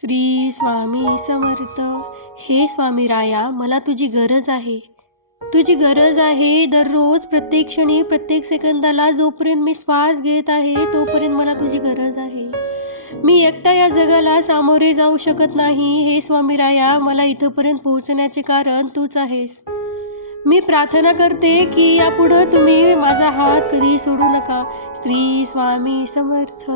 श्री स्वामी समर्थ. हे स्वामी राया, मला तुझी गरज आहे. तुझी गरज आहे. दररोज प्रत्येक क्षणी प्रत्येक सेकंदाला जोपर्यंत मी श्वास घेत आहे तोपर्यंत मला तुझी गरज आहे. मी एकटा या जगाला सामोरे जाऊ शकत नाही. हे स्वामी राया, मला इथंपर्यंत पोहोचण्याचे कारण तूच आहेस. मी प्रार्थना करते की यापुढं तुम्ही माझा हात कधी सोडू नका. श्री स्वामी समर्थ.